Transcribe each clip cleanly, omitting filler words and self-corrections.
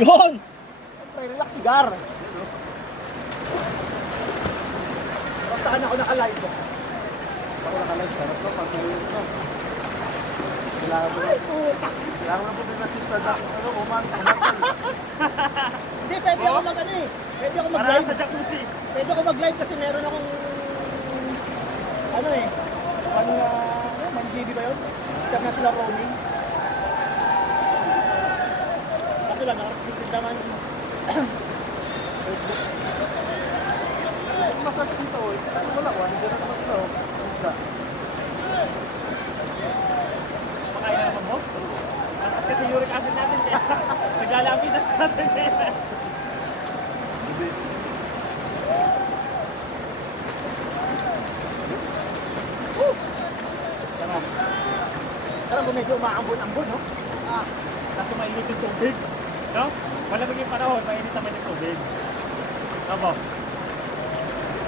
Yun! Siyempre, relax cigar. Parang saan ako naka-live? Ako nakalive, sarap no, pag narinig no. Ay, puta! Kailangan mo din na sinta na, umantal. Hindi, pwede ako mag-ano eh. Pwede ako mag-live. Para sa jacuzzi. Pwede ako mag-live kasi meron akong ano eh. 1 GB ba yun? International roaming. Ako lang, nakarestricted naman. Facebook. Masas dito, ano wala, hindi na naman ito. Isda. Pakain na naman mo? Tapos kasi uric acid natin kaya naglalapit na natin kaya. Hindi. Parang kung medyo umaambon-ambon, no? Kaso mainit yung tubig. No? Malamig yung panahon, mainit naman yung tubig. Tama.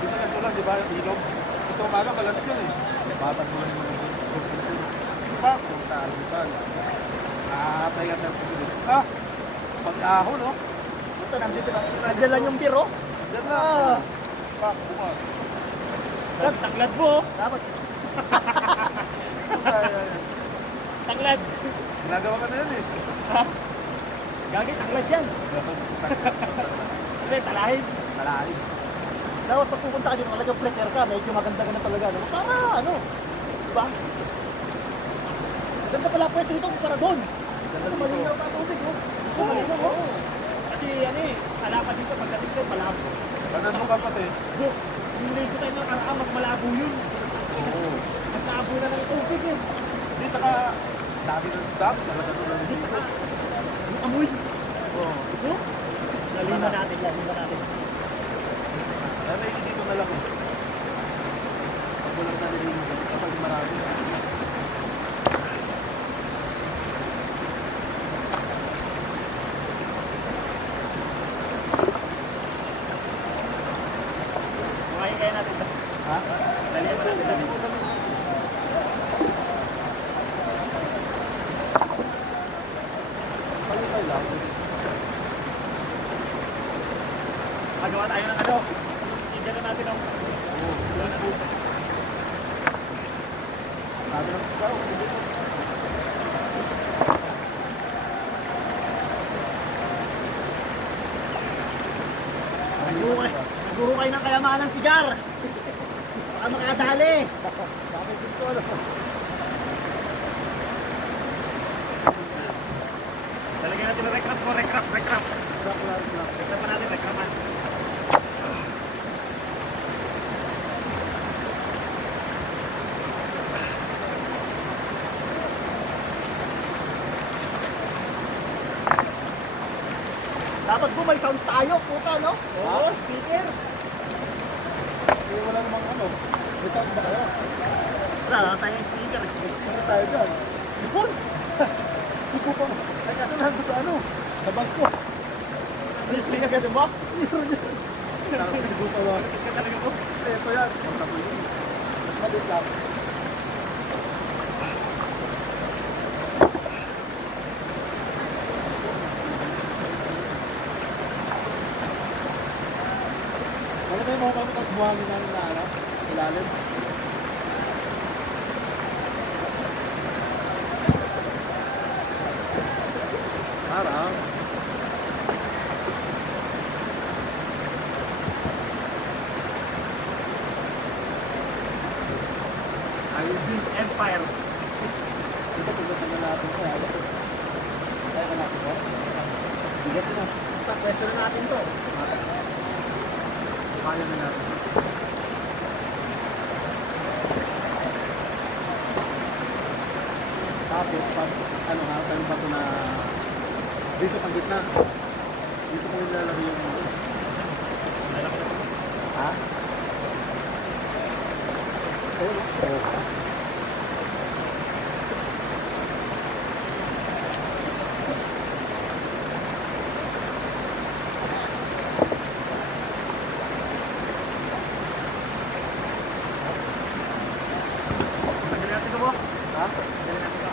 Hindi na ganito lang, di ba? Ilog. Sa umaga, malamig yun eh. Batag mo lang yung mga di ba? Punta, di ba? Atay ka ng pagkilis. Pag-aho, no? Ito, nandito lang. Nandiyan lang yung beer, oh. Diyan na. Pak, bukas. Taglad mo. Dapat. Taglad. Ginagawa ka na yan eh. Ha? Gagi, taglad yan. Hindi, talahin. Talahin. Dapat pag pupunta ka dito, talagang flicker ka. Medyo maganda ka na talaga, no? Para, ano? Diba? Maganda pala pwesto dito para doon. Ano, malinaw pa tubig, no? Oo, malinaw, oh. Kasi ano eh, alapat dito pagdating ko, malabo. Tanan mo kapatid. Look, yung late ko tayo ng karaan, mas malabo yun. Oo. Nagtabo na ng tubig eh. Hindi, taka dami ng dami. Talaga ito lang Hindi dito. ka, yung amoy. Oo. No? Lalima natin, lalima natin. Kaya may dito na lang eh. Pag walang nalilinig kapag marami. Kumain kaya natin ito. Ha? Lalima natin ito. Palipay lang. Magawa tayo ng ano. Tignan na natin ang... Sabi ng ikaw. Naguro kayo ng kayamanan ng sigar. Baka makadali. Bakit dito ano? Talagyan natin ng recrap mo, recrap. Recrap pa natin, recrapan. Dapat po may sounds tayo, puta, no? Oo, speaker. Eh, wala namang ano. Ito ba kayo? Wala lang tayong speaker. Ano tayo dyan? Ipon! Sipo pa mo. Ay, kaso nandun sa ano? Sa bangko. May speaker ka din ba? Tarap na sipo pa mo. Ka talaga mo. Eh, ito yan. Pagkapo yun. Malit lang. Wala tayo mga kapit ang buhangin namin na ano? Ilalim. Parang. I will build empire. Ito pagdating na natin sa ano. Kaya ka natin ba? Bigat na. Pwesto na natin to. Kaya na natin. Tapos, pag ano ha, tayo ba ito na dito pang gitna. Dito ko nilalagay yung ha? Oo. Tanggalin natin ito mo. Ha? Tanggalin natin ito.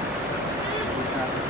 Dito natin.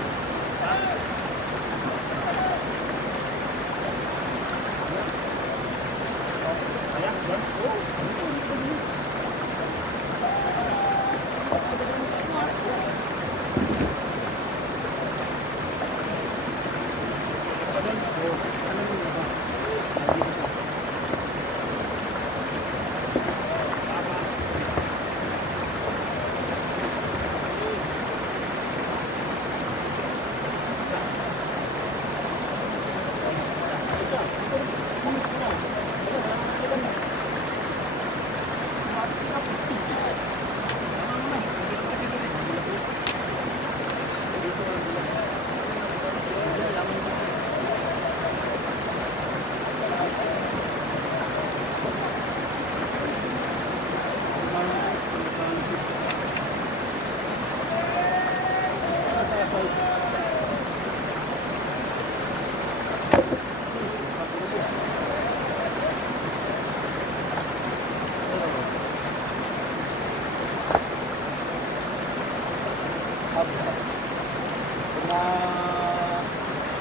na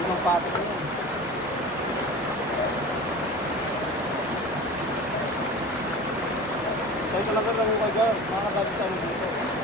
yung pato ko yun. Tayo talaga lang kayo, makakabit tayo dito.